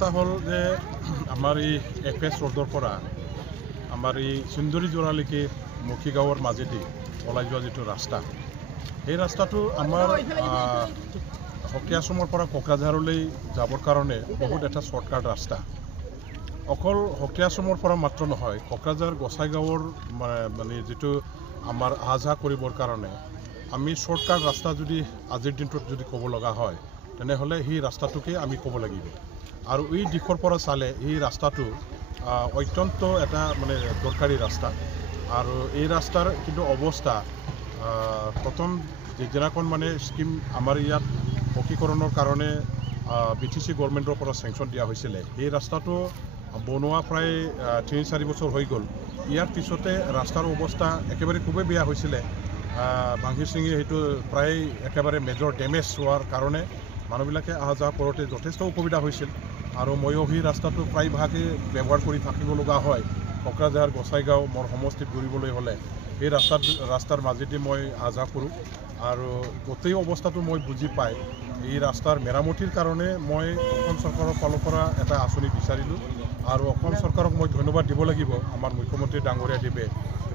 কথা হল যে আমাৰ এই এফএস ৰোডৰ পৰা আমাৰ এই সুন্দৰী জোড়ালৈকে মুখিগাঁৱৰ মাজেদি ওলাই যোৱা যেটো ৰাস্তা এই ৰাস্তাটো আমাৰ হকিয়াছমৰ পৰা কোকৰাঝাৰলৈ যাবৰ কাৰণে বহুত এটা শৰ্টকাট ৰাস্তা অকল হকিয়াছমৰ পৰা মাত্ৰ নহয় কোকৰাঝাৰ গোসাইগাঁৱৰ মানে যেটো আমাৰ আহা যাওয়া কৰিবৰ কাৰণে আমি শৰ্টকাট ৰাস্তা যদি আজিৰ দিনটোত যদি ক'ব লগা হয় তেনেহ'লে সেই ৰাস্তাটোকে আমি ক'ব লাগিব আৰু এই দিশৰ পৰা চালে এই ৰাস্তাটো অত্যন্ত এটা মানে দৰকাৰী ৰাস্তা আৰু এই ৰাস্তাৰ কিন্তু অৱস্থা প্ৰথম যিদিনাখন মানে স্কিম আমাৰ ইয়াত পকীকৰণৰ কাৰণে বিটিসি গভৰ্ণমেণ্টৰ পৰা চেংচন দিয়া হৈছিল এই ৰাস্তাটো বনোৱা প্ৰায় ৩-৪ বছৰ হৈ গ'ল ইয়াৰ পিছতে ৰাস্তাৰ অৱস্থা একেবাৰে খুবেই বেয়া হৈছিল ভাঙি চিঙি সেইটো প্ৰায় একেবাৰে মেজৰ ডেমেজ হোৱাৰ কাৰণে মানুহবিলাকে অহা যোৱা কৰোঁতে যথেষ্ট অসুবিধা হৈছিল আৰু ময়ো সেই ৰাস্তাটো প্ৰায়ভাগে ব্যৱহাৰ কৰি থাকিব লগা হয় কোকৰাঝাৰ গোসাইগাঁও মোৰ সমষ্টিত ঘূৰিবলৈ হ'লে এই ৰাস্তাৰ মাজেদি মই অহা যোৱা কৰোঁ আৰু গোটেই অৱস্থাটো মই বুজি পাই এই ৰাস্তাৰ মেৰামতিৰ কাৰণে মই অসম চৰকাৰৰ ফালৰ পৰা এটা আঁচনি বিচাৰিলোঁ আৰু অসম চৰকাৰক মই ধন্যবাদ দিব লাগিব আমাৰ মুখ্যমন্ত্ৰী ডাঙৰীয়া দেৱে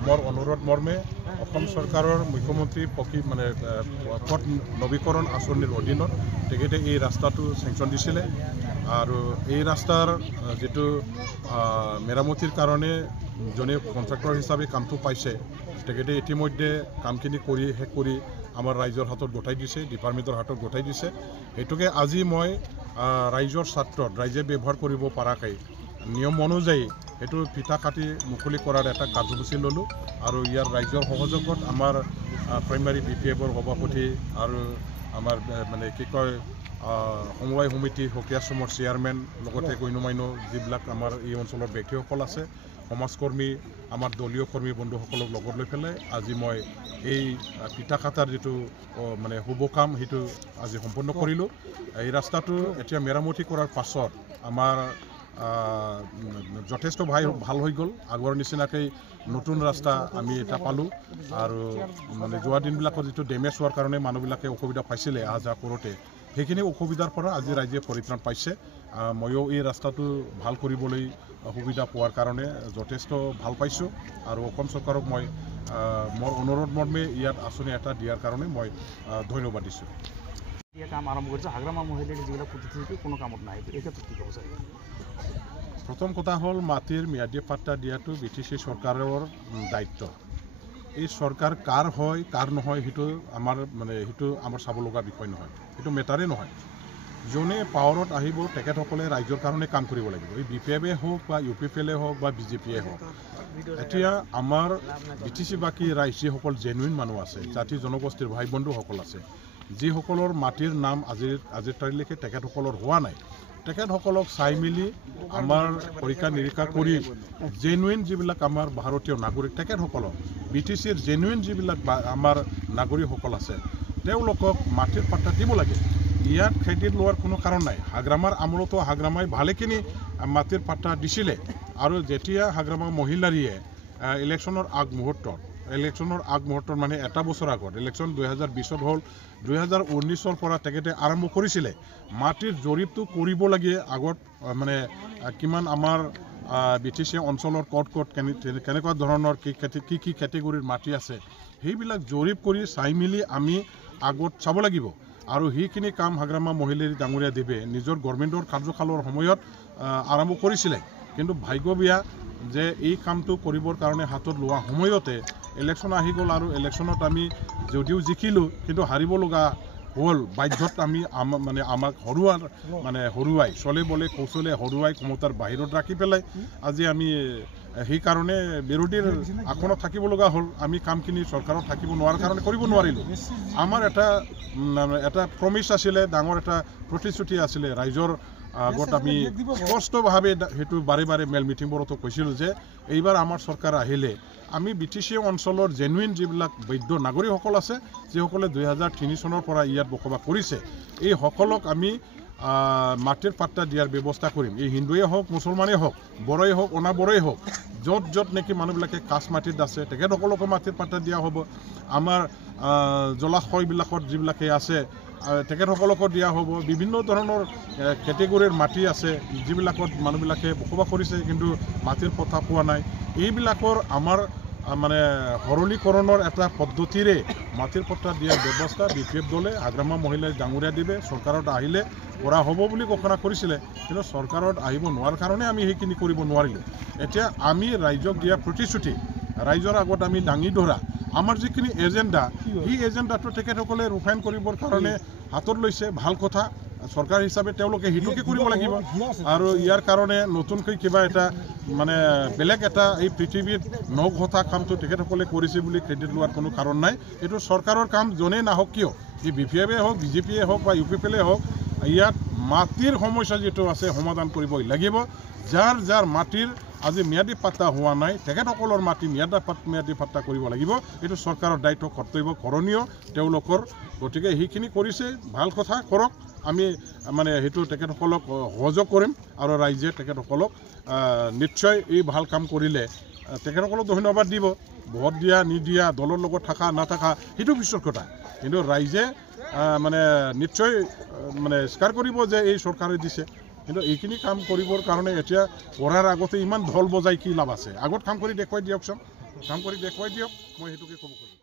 মোৰ অনুৰোধ মৰ্মে অসম চৰকাৰৰ মুখ্যমন্ত্ৰী মানে পথ নৱীকৰণ আঁচনিৰ অধীনত তেখেতে এই ৰাস্তাটো চেংচন দিছিলে আৰু এই ৰাস্তাৰ যেটো মেৰামতিৰ কাৰণে জনে কন্ট্ৰাক্টৰ হিচাপে কামটো পাইছে তেখেতে ইতিমধ্যে কামখিনি কৰি শেষ কৰি আমাৰ ৰাইজৰ হাতত গঠাই দিছে ডিপাৰ্টমেণ্টৰ হাতত গঠাই দিছে এইটোকে আজি মই ৰাইজৰ স্বাৰ্থত ৰাইজে ব্যৱহাৰ কৰিব পৰাকৈ নিয়ম অনুযায়ী এইটো ফিটা কাটি মুকলি কৰাৰ এটা কাৰ্যসূচী ল'লোঁ আৰু ইয়াৰ ৰাইজৰ সহযোগত আমাৰ প্ৰাইমাৰী BPFৰ সভাপতি আৰু আমাৰ মানে কি কয় সমবায় সমিতি হকিয়াছমৰ চেয়াৰমেন লগতে গণ্যমান্য যিবিলাক আমাৰ এই অঞ্চলৰ ব্যক্তিসকল আছে সমাজকৰ্মী আমাৰ দলীয় কৰ্মী বন্ধুসকলক লগত লৈ পেলাই আজি মই এই পিঠা কাটাৰ যেটো মানে শুভ কাম সেইটো আজি সম্পূৰ্ণ কৰিলোঁ এই ৰাস্তাটো এতিয়া মেৰামতি কৰাৰ পাছত আমাৰ যথেষ্ট ভাল হৈ গ'ল আগৰ নিচিনাকৈ নতুন ৰাস্তা আমি এটা পালোঁ আৰু মানে যোৱা দিনবিলাকত যেটো ডেমেজ হোৱাৰ কাৰণে মানুহবিলাকে অসুবিধা পাইছিলে অহা যোৱা কৰোঁতে সেইখিনি অসুবিধাৰ পৰা আজি ৰাইজে পৰিত্ৰাণ পাইছে ময়ো এই ৰাস্তাটো ভাল কৰিবলৈ সুবিধা পোৱাৰ কাৰণে যথেষ্ট ভাল পাইছোঁ আৰু অসম চৰকাৰক মই মোৰ অনুৰোধ মৰ্মে ইয়াত আঁচনি এটা দিয়াৰ কাৰণে মই ধন্যবাদ দিছোঁ কাম আৰম্ভ কৰিছে হাগ্ৰামা মহিলাৰ যিবিলাক প্ৰতিনিধি কোনো কামত নাই এই ক্ষেত্ৰত কি ক'ব চাই প্ৰথম কথা হ'ল মাটিৰ ম্যাদী পাট্টা দিয়াটো বিটিসি চৰকাৰৰ দায়িত্ব এই চৰকাৰ কাৰ হয় কাৰ নহয় সেইটো আমাৰ চাব লগা বিষয় নহয় সেইটো মেটাৰে নহয় জনে পাৱাৰত আহিব তেখেতসকলে ৰাইজৰ কাৰণে কাম কৰিব লাগিব এই BPFে হওক বা UPPLে হওক বা BJPয়ে হওক এতিয়া আমাৰ বিটিসি বাকী ৰাইজ যিসকল জেনুইন মানুহ আছে জাতি জনগোষ্ঠীৰ ভাই বন্ধুসকল আছে যিসকলৰ মাটিৰ নাম আজিৰ তাৰিখলৈকে তেখেতসকলৰ হোৱা নাই তেখেতসকলক চাই মিলি আমাৰ পৰীক্ষা নিৰীক্ষা কৰি জেনুইন যিবিলাক আমাৰ ভাৰতীয় নাগৰিক তেখেতসকলক বিটিসিৰ জেনুইন যিবিলাক আমাৰ নাগৰিকসকল আছে তেওঁলোকক মাটিৰ পাট্টা দিব লাগে ইয়াত ক্ৰেডিট লোৱাৰ কোনো কাৰণ নাই হাগ্ৰামাৰ আমলতো হাগ্ৰামাই ভালেখিনি মাটিৰ পাট্টা দিছিলে আৰু যেতিয়া হাগ্ৰামা মহিলাৰীয়ে ইলেকশ্যনৰ আগমুহূৰ্তত মানে এটা বছৰ আগত ইলেকশ্যন 2020 হ'ল 2019ৰ পৰা তেখেতে আৰম্ভ কৰিছিলে মাটিৰ জৰীপটো কৰিব লাগে আগত মানে কিমান আমাৰ বিটিসি অঞ্চলৰ ক'ত কেনেকুৱা ধৰণৰ কি কেটেগৰীৰ মাটি আছে সেইবিলাক জৰীপ কৰি চাই মিলি আমি আগত চাব লাগিব আৰু সেইখিনি কাম হাগ্ৰামা মহিলাৰী ডাঙৰীয়া দেৱে নিজৰ গভৰ্ণমেণ্টৰ কাৰ্যকালৰ সময়ত আৰম্ভ কৰিছিলে কিন্তু ভাগ্য বেয়া যে এই কামটো কৰিবৰ কাৰণে হাতত লোৱা সময়তে ইলেকশ্যন আহি গ'ল আৰু ইলেকশ্যনত আমি যদিও জিকিলোঁ কিন্তু হাৰিব লগা হ'ল বাধ্যত আমি আমাক হৰুৱাই চলে কৌশলে হৰুৱাই ক্ষমতাৰ বাহিৰত ৰাখি পেলাই আজি আমি সেইকাৰণে বিৰোধীৰ আসনত থাকিব লগা হ'ল আমি কামখিনি চৰকাৰত থাকিব নোৱাৰাৰ কাৰণে কৰিব নোৱাৰিলোঁ আমাৰ এটা প্ৰমিছ আছিলে ডাঙৰ এটা প্ৰতিশ্ৰুতি আছিলে ৰাইজৰ আগত আমি স্পষ্টভাৱে সেইটো বাৰে মেল মিটিংবোৰতো কৈছিলোঁ যে এইবাৰ আমাৰ চৰকাৰ আহিলে আমি বিটিসি অঞ্চলৰ জেনুইন যিবিলাক বৈধ নাগৰিকসকল আছে যিসকলে 2003 চনৰ পৰা ইয়াত বসবাস কৰিছে এই সকলক আমি মাটিৰ পাট্টা দিয়াৰ ব্যৱস্থা কৰিম এই হিন্দুৱে হওক মুছলমানেই হওক বড়োই হওক অনাবড়োই হওক য'ত নেকি মানুহবিলাকে কাছ মাটিত আছে তেখেতসকলকো মাটিৰ পাট্টা দিয়া হ'ব আমাৰ জলাশয়বিলাকত যিবিলাকে আছে তেখেতসকলকো দিয়া হ'ব। বিভিন্ন ধৰণৰ কেটেগৰীৰ মাটি আছে যিবিলাকত মানুহবিলাকে বসবাস কৰিছে কিন্তু মাটিৰ পট্টা পোৱা নাই। এইবিলাকৰ আমাৰ মানে সৰলীকৰণৰ এটা পদ্ধতিৰে মাটিৰ পট্টা দিয়াৰ ব্যৱস্থা BPF দলে আগ্ৰামা মহিলাই ডাঙৰীয়া দিবে চৰকাৰত আহিলে কৰা হ'ব বুলি ঘোষণা কৰিছিলে, কিন্তু চৰকাৰত আহিব নোৱাৰাৰ কাৰণে আমি সেইখিনি কৰিব নোৱাৰিলোঁ। এতিয়া আমি ৰাইজক দিয়া প্ৰতিশ্ৰুতি ৰাইজৰ আগত আমি দাঙি ধৰা আমাৰ যিখিনি এজেণ্ডা, এই এজেণ্ডাটো তেখেতসকলে ৰূপায়ণ কৰিবৰ কাৰণে হাতত লৈছে। ভাল কথা, চৰকাৰ হিচাপে তেওঁলোকে সেইটোকে কৰিব লাগিব। আৰু ইয়াৰ কাৰণে নতুনকৈ কিবা এটা মানে বেলেগ এটা এই পৃথিৱীত নঘটা কামটো তেখেতসকলে কৰিছে বুলি ক্ৰেডিট লোৱাৰ কোনো কাৰণ নাই। এইটো চৰকাৰৰ কাম যোনেই নাহক কিয়, এই BPF-এ হওক, BJP-য়ে হওক বা UPPL-এ হওক, ইয়াত মাটিৰ সমস্যা যিটো আছে সমাধান কৰিবই লাগিব। যাৰ যাৰ মাটিৰ আজি ম্যাদী পাট্টা হোৱা নাই তেখেতসকলৰ মাটি ম্যাদী পাট্টা কৰিব লাগিব। এইটো চৰকাৰৰ দায়িত্ব, কৰ্তব্য, কৰণীয় তেওঁলোকৰ। গতিকে সেইখিনি কৰিছে, ভাল কথা, কৰক। আমি মানে সেইটো তেখেতসকলক সহযোগ কৰিম আৰু ৰাইজে তেখেতসকলক নিশ্চয় এই ভাল কাম কৰিলে তেখেতসকলক ধন্যবাদ দিব। ভোট দিয়া নিদিয়া, দলৰ লগত থকা নাথাকা সেইটো পিছৰ কথা, কিন্তু ৰাইজে মানে নিশ্চয় মানে স্বীকাৰ কৰিব যে এই চৰকাৰে দিছে। কিন্তু এইখিনি কাম কৰিবৰ কাৰণে এতিয়া কৰাৰ আগতে ইমান ঢোল বজাই কি লাভ আছে? আগত কাম কৰি দেখুৱাই দিয়কচোন, কাম কৰি দেখুৱাই দিয়ক, মই সেইটোকে ক'ব খুজিম।